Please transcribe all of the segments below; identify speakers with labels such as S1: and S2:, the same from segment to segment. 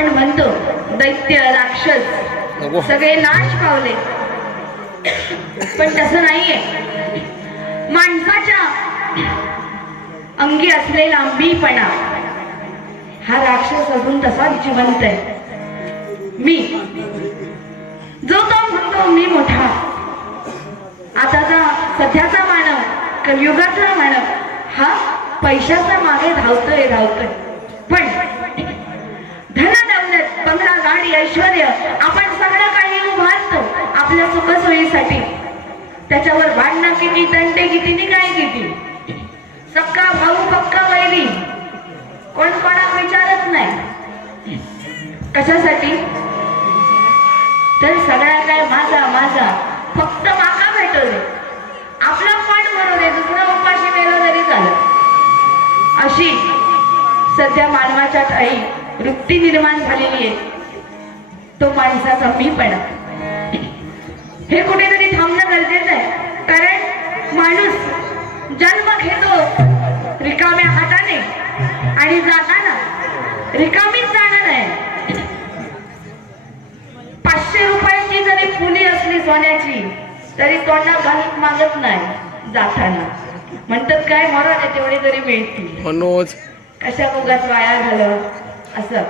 S1: आपण म्हणतो दैत्य राक्षस. सगळे नाश पावले. पण तसं नाहीये. माणसाच्या अंगी असलेला आंबीपणा हा राक्षस अजून तसाच जिवंत आहे. मी जो तो म्हणतो मी मोठा. आताचा सध्याचा मानव कलियुगाचा मानव हा पैशाचा मागे धावतोय धावतोय. पण बंगला गाडी ऐश्वर आपण सगळं काही उभारतो आपल्या सुखसोयीसाठी. त्याच्यावर भांडणं किती तंटे किती नि काय किती? सक्का भाऊ पक्का वैरी. कोण कोणाक विचारत नाही. कशासाठी? तर सगळ्या काय माझा माझा. फक्त माका भेटू दे आपला पण म्हणू दे दुसरा उपाशी मेलो तरी चालत अशी सध्या मानवाच्या आई वृत्ती निर्माण झालेली आहे. तो माणसाचा मीपणा हे कुठेतरी थांबणं गरजेचं आहे. कारण माणूस जन्म घेतो रिकाम्या हाताने आणि जाताना रिकामीच जाणार आहे. पाचशे रुपयाची जरी फुली असली सोन्याची तरी तोंडात घालत मागत नाही जाताना. म्हणतात काय आहे तेवढे तरी मिळतील.
S2: मनोज.
S1: कशा उगाच वाया घालव? असं.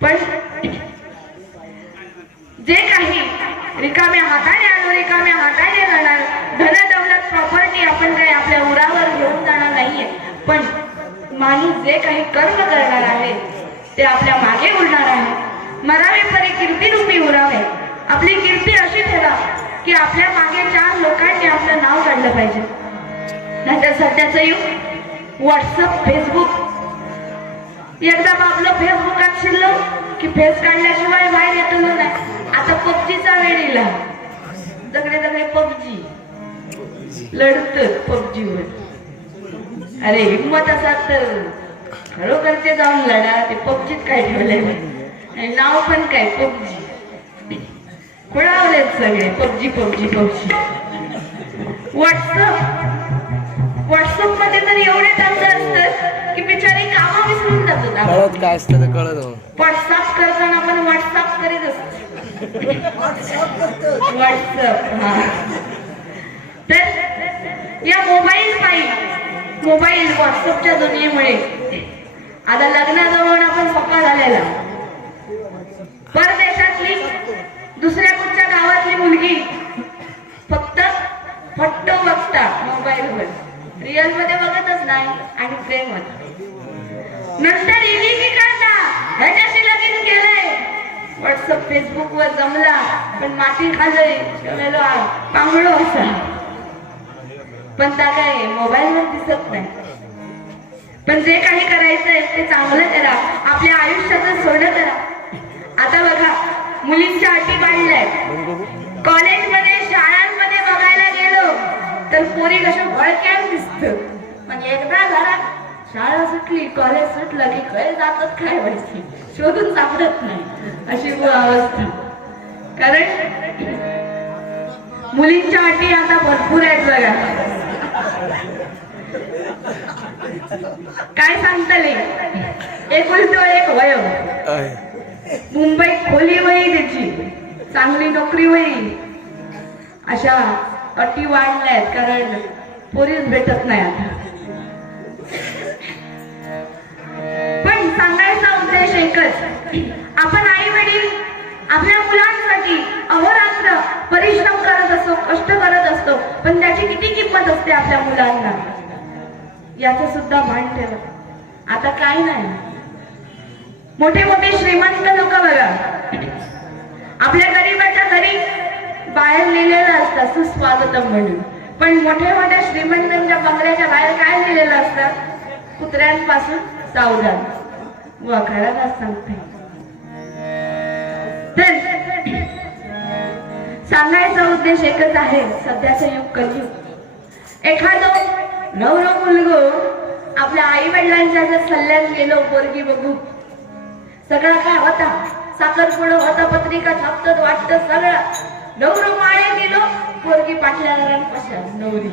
S1: पण जे काही रिकाम्या हाताने आणू रिकाम्या हाताने जाणार धन दौलत प्रॉपर्टी आपण काही आपल्या उरावर घेऊन जाणार नाहीये. पण माणूस जे काही कर्म करणार आहे ते आपल्या मागे उडणार आहे. मरावे परी कीर्ती रूपी उरावे. आपली कीर्ती अशी ठेवा की आपल्या मागे चार लोकांनी आपलं नाव काढलं पाहिजे. नाहीतर सध्याचं युग व्हॉट्सअप फेसबुक एकदा आपलं फेसबुकात शिरलो की फेस काढल्याशिवाय बाहेर येतो नाही. आता पबजीचा वेळ येला दगडे दगडे पबजी. लढत पबजीवर. अरे हिंमत असा तर. खरोखरचे जाऊन लढा. ते पबजीत काय ठेवलंय आणि नाव पण काय? पबजी. खुळावलेत सगळे. PUBG PUBG PUBG. व्हॉट्सअप व्हॉट्सअपमध्ये तर एवढे दंग असतात की बिचारी कामं विसरून जातात.
S2: कळत काय असतं ते कळत हो.
S1: व्हॉट्सअप करताना आपण व्हॉट्सअप करीत असतो व्हॉट्सअप हा तर या मोबाईल पायी मोबाईल व्हॉट्सअपच्या दुनियेमुळे आता लग्नाजवळ आपण पक्का झालेला परदेशातली दुसऱ्या कुठच्या गावातली मुलगी फक्त फट्टो बघता मोबाईलवर रिअलमध्ये बघतच नाही आणि प्रेम होत नंतर इली की काढला ह्याच्याशी लगीन केलंय. व्हॉट्सअप फेसबुक वर जमला पण माती खाल्लंय. मेलो पांगळो असा. पण त्या काय मोबाईल वर दिसत नाही. पण जे काही करायचंय ते चांगलं करा. आपल्या आयुष्याचं सोनं करा. आता बघा मुलींच्या अटी बांधल्या कॉलेज तर पोरी कशा भडक्यात दिसत. पण एकदा घरात शाळा सुटली कॉलेज सुटलं की खय जातात काय व्हायची शोधून सापडत नाही अशी अवस्था. कारण मुलींच्या अटी आता भरपूर आहेत बघा. काय सांगतले एकुलतो एक वय
S2: आहे.
S1: मुंबईत खोली वही त्याची. चांगली नोकरी वही. अशा अटी वाढल्यात कारण पोरीच भेटत नाही आता. पण सांगायचा उद्देश एकच आपण आई वडील आपल्या मुलांसाठी अहोरात्र परिश्रम करत असतो कष्ट करत असतो पण त्याची किती किंमत असते आपल्या मुलांना? याचं सुद्धा भान ठेवा. आता काय नाही. मोठे मोठे श्रीमंत लोक बघा. आपल्या गरीबाच्या घरी बाहेर लिहिलेलं असतं सुस्वागतम म्हणून. पण मोठ्या मोठ्या श्रीमंतांच्या बंगल्याच्या बाहेर काय लिहिलेलं असतं? कुत्र्यांपासून सावधान. व सांगते. तर सांगायचा उद्देश एकच आहे सध्याचं युग कलयुग एखादं नवरो मुलगो आपल्या आई वडिलांच्या जर सल्ल्यात गेलो पोरगी बघू. सगळा काय होता? साखरपुडं होता पत्रिका छापतात वाटत सगळं. नवरू माळे गेलो पोरगी पाटल्या कशा नवरी.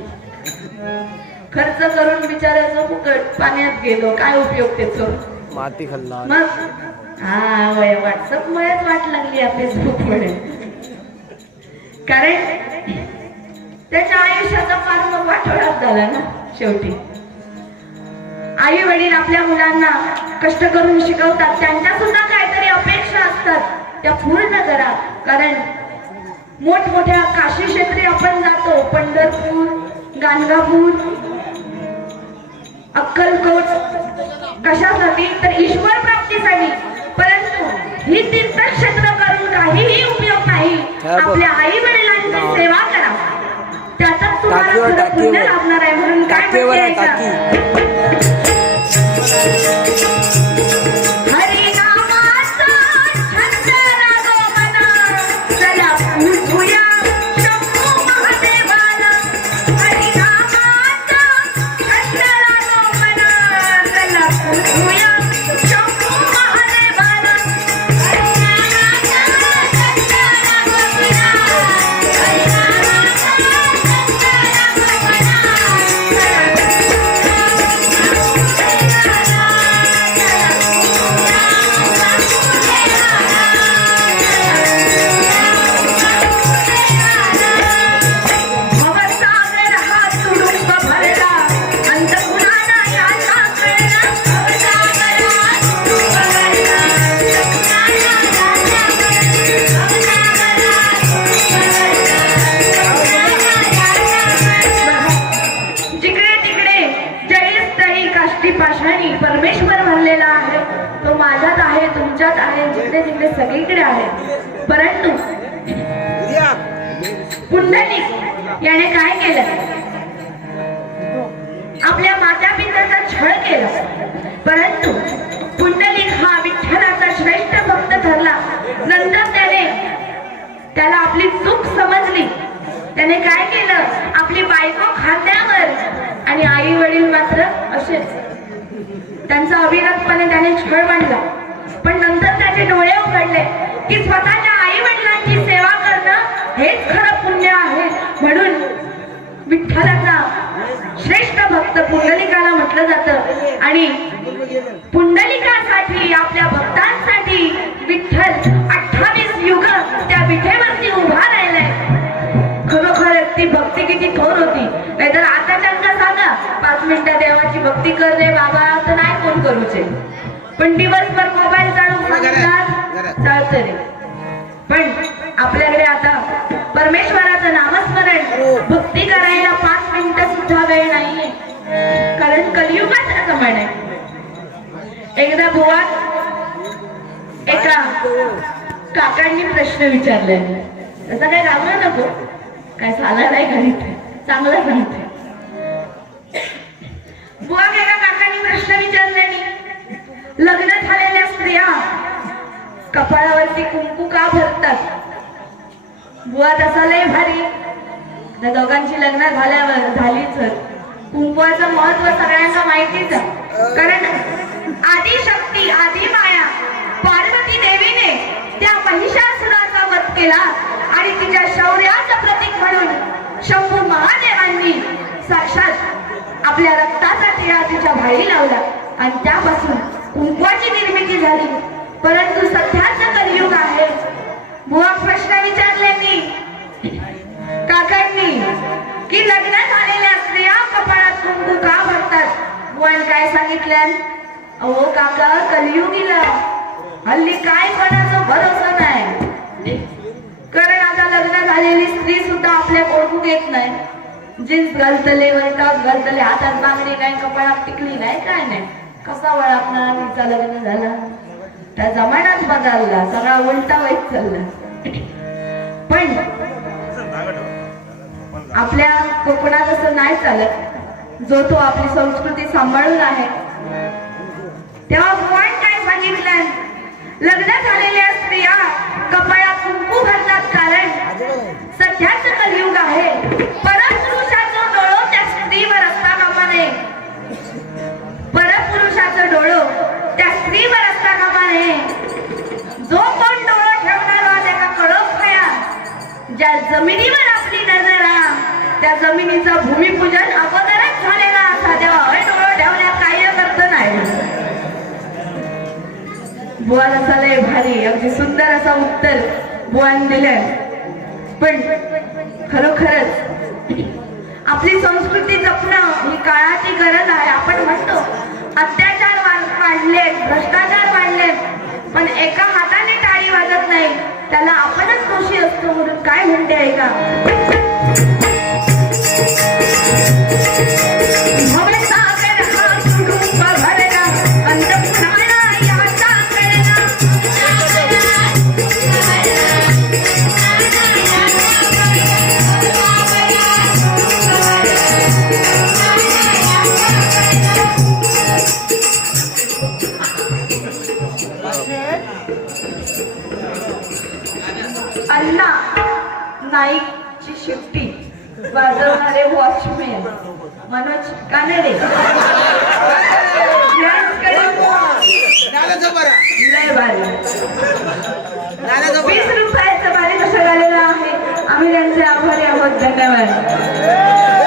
S1: खर्च करून बिचारायचं फुकट पाण्यात गेलो. काय उपयोग त्याचं
S2: माती खाल्ला.
S1: मग? हा वय व्हॉट्सअप मुळेच वाट लागली या फेसबुक मुळे कारण त्याच्या आयुष्याचा फार मग वाटोळाच झाला ना शेवटी. आई वडील आपल्या मुलांना कष्ट करून शिकवतात. त्यांच्या सुद्धा काहीतरी अपेक्षा असतात. त्या पूर्ण करा. कारण मोठमोठ्या काशी क्षेत्री आपण जातो पंढरपूर गाणगापूर अक्कलकोट. कशासाठी तर ईश्वर प्राप्तीसाठी परंतु ही तीर्थक्षेत्र करून काहीही उपयोग नाही.
S2: हा.
S1: आपल्या आई वडिलांची
S2: हा.
S1: सेवा करा. त्याचाच तुम्हाला खरं पुण्य. लाभणार आहे. म्हणून काय तळी पाषाणी परमेश्वर भरलेला आहे. तो माझ्यात आहे तुमच्यात आहे जिकडे तिकडे सगळीकडे आहे. परंतु पुंडलिक याने काय केलं? आपल्या माता पित्याचा छळ केला. परंतु पुंडलिक हा विठ्ठलाचा श्रेष्ठ भक्त ठरला. नंतर त्याने त्याला आपली चूक समजली. त्याने काय केलं? आपली बायको खांद्यावर. आणि आई वडील मात्र असेच. त्यांचा अविरतपणे त्याने छळ मांडला. पण नंतर त्याचे डोळे उघडले की स्वतःच्या आई वडिलांची सेवा करणं हेच खरं पुण्य आहे. म्हणून विठ्ठलाचा श्रेष्ठ भक्त पुंडलिकाला म्हटलं जातं. आणि पुंडलिकासाठी आपल्या भक्तांसाठी विठ्ठल अठ्ठावीस युग त्या विठेवरती उभा राहिलाय. खरोखर ती भक्ती किती थोर होती. नाहीतर आताच्या सांगा पाच मिनिटं देवाची भक्ती कर रे बाबा तर नाही करूचे. पण दिवसभर मोबाईल चालू सांगतात चालतं रे पण आपल्याकडे आता परमेश्वराचं नामस्मरण भक्ती करायला पाच मिनिटं सुद्धा वेळ नाहीये. कारण कलियुगाचा समय आहे एकदा बुवा एका काकांनी प्रश्न विचारले. तसा काय रागला नको? काय झाला नाही घरीत चांगला सांगते प्रश्न विचारल्याने लग्न झालेल्या स्त्रिया कपाळावरती कुंकू का भरतात? बुवा तसा लय भारी. त्या दोघांची लग्न झाल्यावर झालीच कुंकवाचं महत्त्व सगळ्यांना माहितीच कारण आदी शक्ती आदी माया पार्वती देवीने त्या महिषासुराचा वध केला आणि तिच्या शौर्याचं प्रतीक म्हणून शंभू महादेवांनी साक्षात आपल्या रक्ताचा टिळा तिच्या भाई लावला. आणि त्यापासून कुंकवाची निर्मिती झाली. परंतु सध्याचं कलयुग आहे. बुवा प्रश्न विचारल्यांनी काकांनी की लग्न झालेल्या स्त्रिया कपाळात कुंकू का भरतात? बुवान काय सांगितलं? अहो काका कलियुगीला हल्ली काय कोणाचं भरोसा नाही. कारण आता लग्न झालेली स्त्री सुद्धा आपल्या ओळखू येत नाही. जीन्स घालतले वर टॉप घालतले हातात बांगडी नाही कपाळात टिकली नाही काय नाही. कसा वळ आपला तिचा लग्न झाला? त्या जमानाच बदलला सगळा उलटा वाईट चालला. पण आपल्या कोकणात असं नाही चालत. जो तो आपली संस्कृती सांभाळून आहे. तेव्हा भगवान काय सांगितलं? लग्न झालेल्या स्त्रिया कपाळात कुंकू घालतात कारण सध्याचं कलियुग आहे. परत असता जो कोण डोळं ठेवणारा त्याला कळप खया ज्या जमिनीवर आपली नजर त्या जमिनीचं भूमिपूजन अगोदरच झालेला असा तेव्हा होय डोळं ठेवण्यात काही अर्थ नाही. बुवा असा लय भारी अगदी सुंदर असं उत्तर बुवान दिलं पण खरोखरच आपली संस्कृती जपणं ही काळाची गरज आहे. आपण म्हणतो अत्याचार वा- वाढले भ्रष्टाचार वाढले पण एका हाताने टाळी वाजत नाही त्याला आपणच दोषी असतो म्हणून काय म्हणते आहे का you. अण्णा नाईकची शिफ्टी वाजवणारे वॉचमॅन मनोज कानडे. लय भारी. वीस रुपयाचं भारी कसं झालेलं आहे? आम्ही त्यांचे आभारी आहोत. धन्यवाद.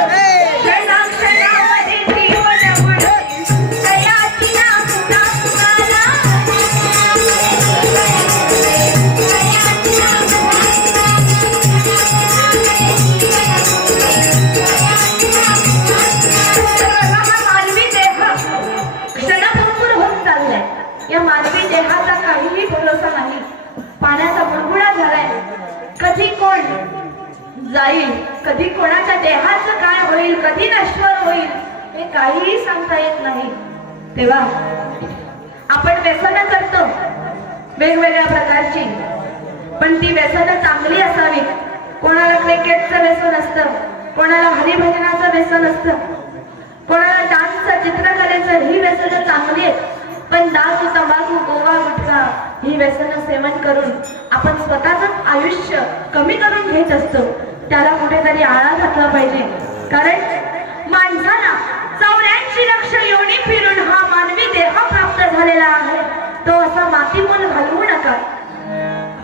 S1: या मानवी देहाचा काहीही भरोसा नाही. पाण्याचा बुडबुडा झालाय. कधी कोण जाईल? कधी कोणाच्या देहाचं काय होईल? कधी नश्वर होईल? हे काहीही सांगता येत नाही. तेव्हा आपण व्यसनं करतो. वेगवेगळ्या प्रकारची. पण ती व्यसनं चांगली असावी. कोणाला क्रिकेटचं व्यसन असतं? कोणाला हरिभजनाचं व्यसन असतं? कोणाला डान्सचं चित्रकलेचं ही व्यसनं चांगली आहेत. पण दारू तंबाखू गोवा गुटखा. ही व्यसन सेवन करून आपण स्वतःच आयुष्य कमी करून घेत असतो. त्याला कुठेतरी आळा घातला पाहिजे. कारण माणसाला चौऱ्याऐंशी लक्ष योनी फिरून हा मानवी देह प्राप्त झालेला आहे. तो असा मातीमूल घालवू नका.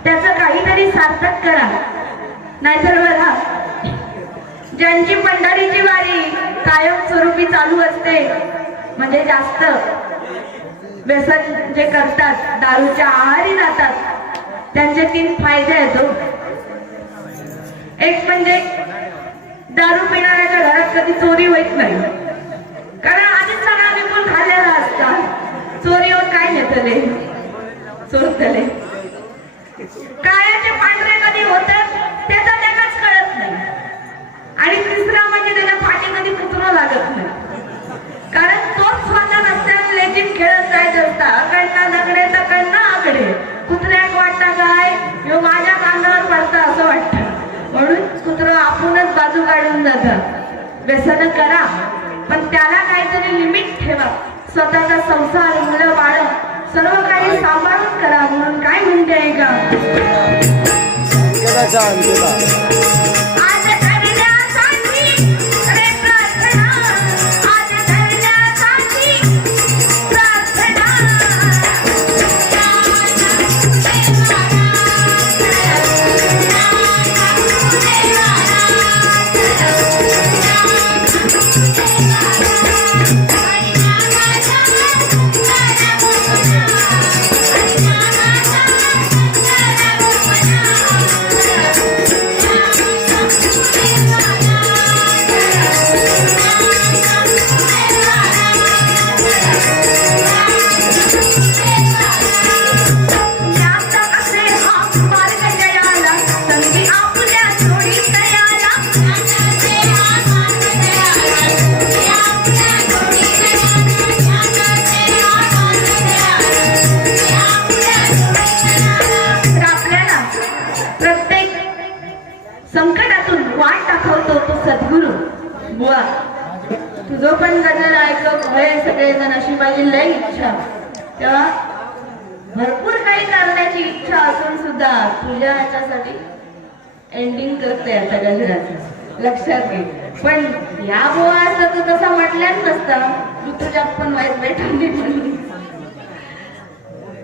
S1: त्याचं काहीतरी सार्थक करा. नाहीतर बघा ज्यांची पंढरीची वारी कायम स्वरूपी चालू असते म्हणजे जास्त. व्यसन जे करतात दारूच्या आहारी जातात त्यांचे तीन फायदे आहेत हो. एक म्हणजे दारू पिणाऱ्याच्या घरात कधी चोरी होत नाही. कारण आधीच सगळा विपुल खाल्लेला असता. चोरीवर काय नेतले? चोरतले. स्वतःचा संसार मुलं बाळ सर्व काही सांभाळून करा म्हणून काय म्हणते आहे का इच्छा. तेव्हा भरपूर काही करण्याची इच्छा असून सुद्धा तुझ्या ह्याच्यासाठी एंडिंग करते आता गजराचं. लक्षात घे. पण या बुवा असतं तर तसा म्हटल्याच नसता. तू तुझ्या पण वाईट भेटून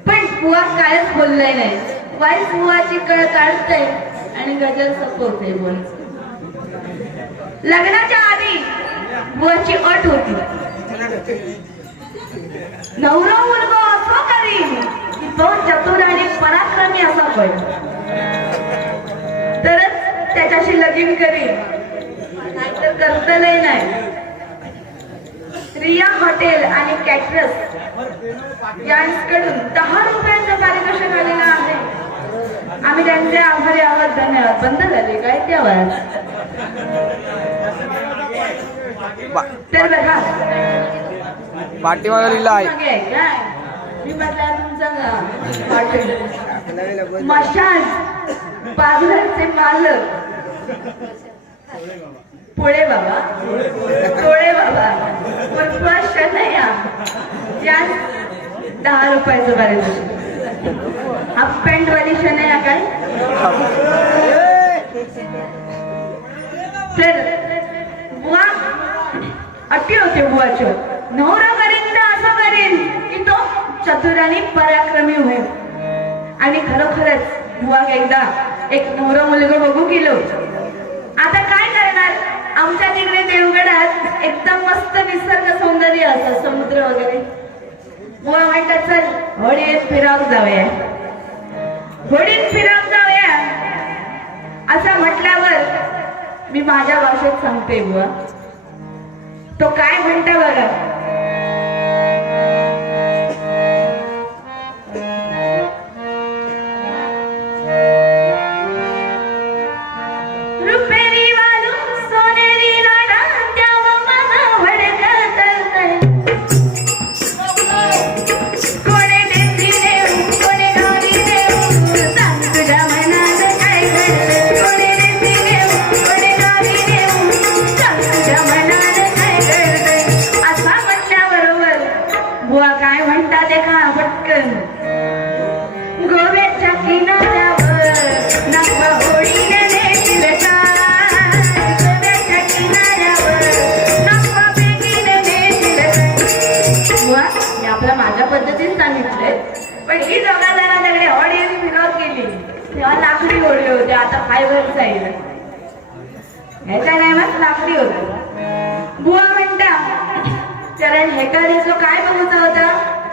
S1: पण बुवा कायच बोललंय नाही. वाईट बुवाची कळ काढतंय आणि गजल सपवते बोल. लग्नाच्या आधी बुवाची अट होती. नवरा मुलगा असं करीन की तो चतुर आणि पराक्रमी असा पाहिजे तरच त्याच्याशी लगीन करीन. नाहीतर करतलंही नाही. रिया हॉटेल आणि कॅटरस यांकडून दहा रुपयांचं पारितोषिक आलेलं आहे. आम्ही त्यांचे आभारी आहोत. धन्यवाद. बंद झाले काय ते आवाज? तर बघा.
S2: पाठीमागं लिहिलं आहे.
S1: पोळे मी मशाल पार्लरचे मालक. बाबा. पोळे बाबा. उर्फ शनया या दहा रुपयाचं बरेच. हाफ पॅन्ट वाली शनया काय? तर बुवा अटी होते बुवाचे. नवरा करीन तर असं करीन की तो चतुर आणि पराक्रमी होईल. आणि खरोखरच बुवा एकदा एक नवरा मुलगा बघू गेलो. आता काय करणार? आमच्या तिकडे देवगडात एकदम मस्त निसर्ग सौंदर्य असतं समुद्र वगैरे. बुवा म्हणतात चल होडीत फिराव जाऊया. होडीत फिराव जाऊया. असं म्हटल्यावर मी माझ्या भाषेत सांगते बुवा. तो काय म्हणता बघा कोणे होती बुवा म्हणता कारण हेकारीचं काय बघूचा होता?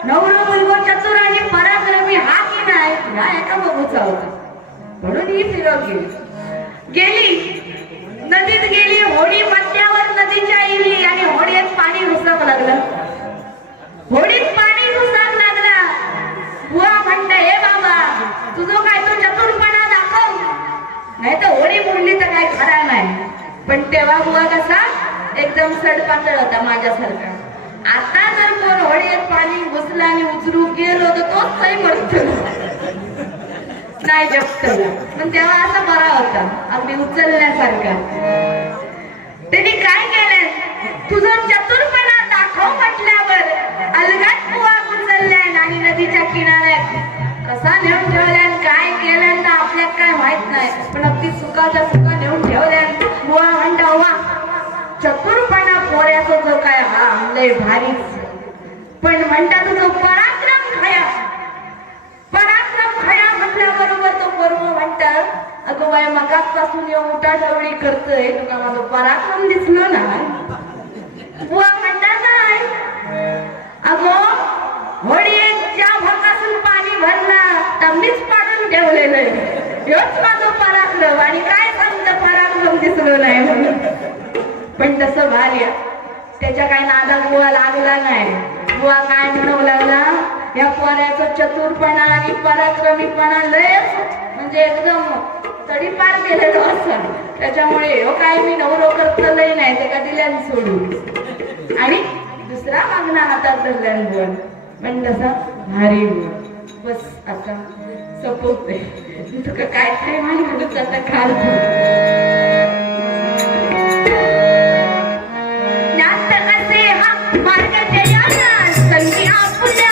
S1: नवरो मुलगो चतुर आणि पराक्रमी हा की नाही ह्या एका बघूचा होता. म्हणून ही फिरव गेली. गेली नदीत गेली होडी पट्ट्यावर नदीच्या इली आणि होडीत पाणी घुसक लागलं. होडीत पाणी घुसक लागला. बुवा म्हणत हे बाबा तुझं काय तो चतुरपणा दाखव. नाही तर होडी बुडली तर काय खरा नाही पण तेव्हा बुवा कसा? एकदम सडपातळ होता माझ्यासारखा. आता जर कोण होळीत पाणी घुसलं आणि उचलू गेलो तर तोच काही मरतो नाही जप्त पण तेव्हा असा बरा होता अगदी उचलण्यासारखा. त्यांनी काय केलं तुझं चतुरपणा दाखव म्हटल्यावर अलगात बुवा उचलल्यान आणि नदीच्या किनाऱ्यात. कसा नेऊन ठेवल्यान काय केल्यान तर आपल्याला काय माहीत नाही. पण अगदी सुखाच्या सुखा नेऊन ठेवल्यान बुवा म्हणता वा चतुरपणा पोऱ्याचा जो काय हा लय भारीच पण म्हणतात तुझं पराक्रम खया. पराक्रम खया म्हटल्याबरोबर तो पर्व म्हणतात अगं बाय मगापासून येऊन उठा ठेवडी करतोय तुला माझं पराक्रम दिसलो ना बुवा म्हणतात नाही. अगो होडीच्या भागासून पाणी भरला तर मीच पाडून ठेवलेलं आहे. ह्योच माझं पराक्रम आणि काय सांगतं नाही म्हणून. पण तसं भार्य त्याच्या काय नादात गुवा लागला नाही. गुवा काय म्हणू लागला? या पोऱ्याचं चतुरपणा आणि पराक्रमीपणा लय म्हणजे एकदम तडीपार केलेलं असं. त्याच्यामुळे हो काय मी नवरो करतलंही नाही ते का दिल्यान सोडून. आणि दुसरा मागणा हातात धरल्यान बोल पण तसा भारी बोल. बस आता सपोते तुका काय काय माहिती आता काल. ज्ञात असे हा मार्ग जयाला संधी आपुल्या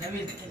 S1: Let me.